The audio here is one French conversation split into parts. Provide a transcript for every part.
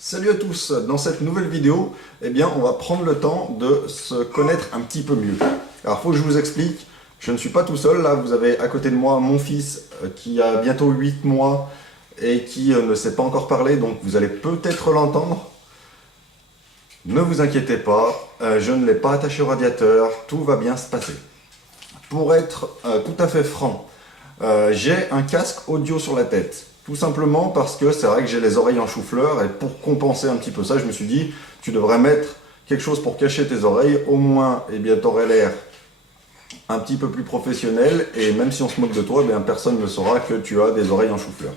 Salut à tous, dans cette nouvelle vidéo, on va prendre le temps de se connaître un petit peu mieux. Alors, il faut que je vous explique, je ne suis pas tout seul, là vous avez à côté de moi mon fils qui a bientôt 8 mois et qui ne sait pas encore parler, donc vous allez peut-être l'entendre. Ne vous inquiétez pas, je ne l'ai pas attaché au radiateur, tout va bien se passer. Pour être tout à fait franc, j'ai un casque audio sur la tête. Tout simplement parce que c'est vrai que j'ai les oreilles en chou-fleur et pour compenser un petit peu ça, je me suis dit, tu devrais mettre quelque chose pour cacher tes oreilles. Au moins, tu aurais l'air un petit peu plus professionnel et même si on se moque de toi, personne ne saura que tu as des oreilles en chou-fleur.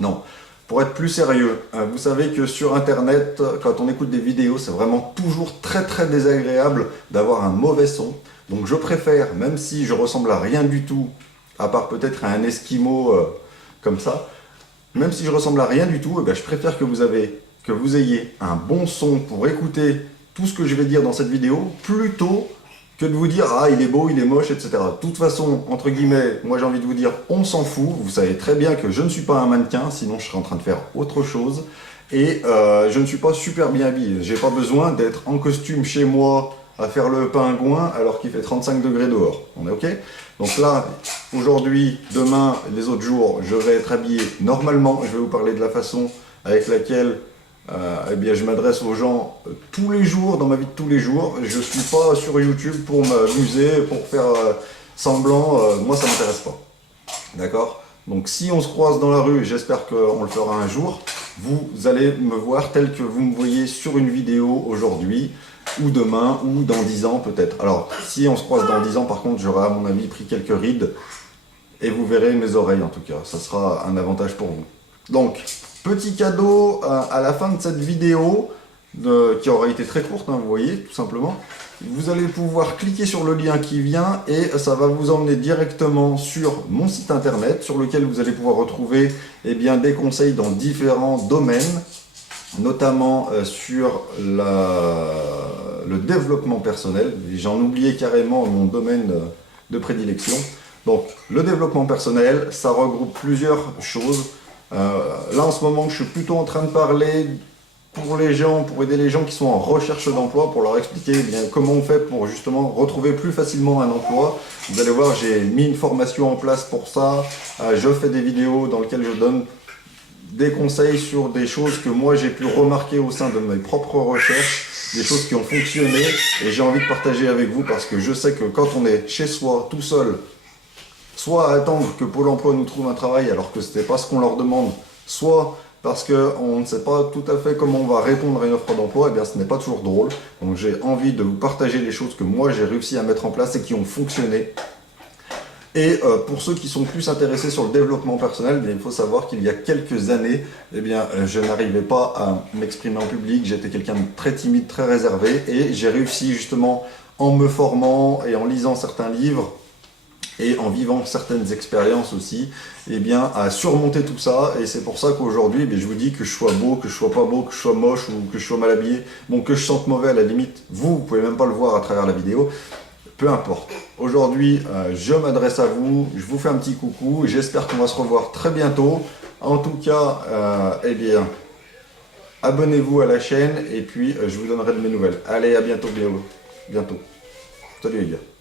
Non. Pour être plus sérieux, vous savez que sur internet, quand on écoute des vidéos, c'est vraiment toujours très désagréable d'avoir un mauvais son. Donc je préfère, même si je ressemble à rien du tout, à part peut-être à un esquimau comme ça, même si je ressemble à rien du tout, je préfère que vous ayez un bon son pour écouter tout ce que je vais dire dans cette vidéo, plutôt que de vous dire « Ah, il est beau, il est moche, etc. » De toute façon, entre guillemets, moi j'ai envie de vous dire « On s'en fout ». Vous savez très bien que je ne suis pas un mannequin, sinon je serais en train de faire autre chose. Et je ne suis pas super bien habillé. J'ai pas besoin d'être en costume chez moi à faire le pingouin alors qu'il fait 35 degrés dehors. On est OK? Donc là, aujourd'hui, demain, les autres jours, je vais être habillé normalement. Je vais vous parler de la façon avec laquelle je m'adresse aux gens tous les jours, dans ma vie de tous les jours. Je ne suis pas sur YouTube pour m'amuser, pour faire semblant. Moi, ça ne m'intéresse pas. D'accord? Donc si on se croise dans la rue, j'espère qu'on le fera un jour, vous allez me voir tel que vous me voyez sur une vidéo aujourd'hui, ou demain, ou dans 10 ans peut-être. Alors, si on se croise dans 10 ans, par contre, j'aurai à mon avis pris quelques rides, et vous verrez mes oreilles en tout cas, ça sera un avantage pour vous. Donc, petit cadeau à la fin de cette vidéo, qui aura été très courte, vous voyez, tout simplement. Vous allez pouvoir cliquer sur le lien qui vient, et ça va vous emmener directement sur mon site internet, sur lequel vous allez pouvoir retrouver des conseils dans différents domaines, notamment sur le développement personnel. J'en oubliais carrément mon domaine de prédilection. Donc le développement personnel, ça regroupe plusieurs choses. Là en ce moment, je suis plutôt en train de parler pour les gens, pour aider les gens qui sont en recherche d'emploi, pour leur expliquer comment on fait pour justement retrouver plus facilement un emploi. Vous allez voir, j'ai mis une formation en place pour ça. Je fais des vidéos dans lesquelles je donne des conseils sur des choses que moi j'ai pu remarquer au sein de mes propres recherches, des choses qui ont fonctionné et j'ai envie de partager avec vous parce que je sais que quand on est chez soi, tout seul, soit à attendre que Pôle emploi nous trouve un travail alors que ce n'est pas ce qu'on leur demande, soit parce qu'on ne sait pas tout à fait comment on va répondre à une offre d'emploi, ce n'est pas toujours drôle. Donc j'ai envie de vous partager les choses que moi j'ai réussi à mettre en place et qui ont fonctionné. Et pour ceux qui sont plus intéressés sur le développement personnel, il faut savoir qu'il y a quelques années, je n'arrivais pas à m'exprimer en public, j'étais quelqu'un de très timide, très réservé, et j'ai réussi justement en me formant et en lisant certains livres, et en vivant certaines expériences aussi, à surmonter tout ça. Et c'est pour ça qu'aujourd'hui, je vous dis que je sois beau, que je sois pas beau, que je sois moche ou que je sois mal habillé, que je sente mauvais à la limite, vous pouvez même pas le voir à travers la vidéo, peu importe. Aujourd'hui, je m'adresse à vous, je vous fais un petit coucou, j'espère qu'on va se revoir très bientôt. En tout cas, abonnez-vous à la chaîne et puis je vous donnerai de mes nouvelles. Allez, à bientôt, bientôt. Salut les gars.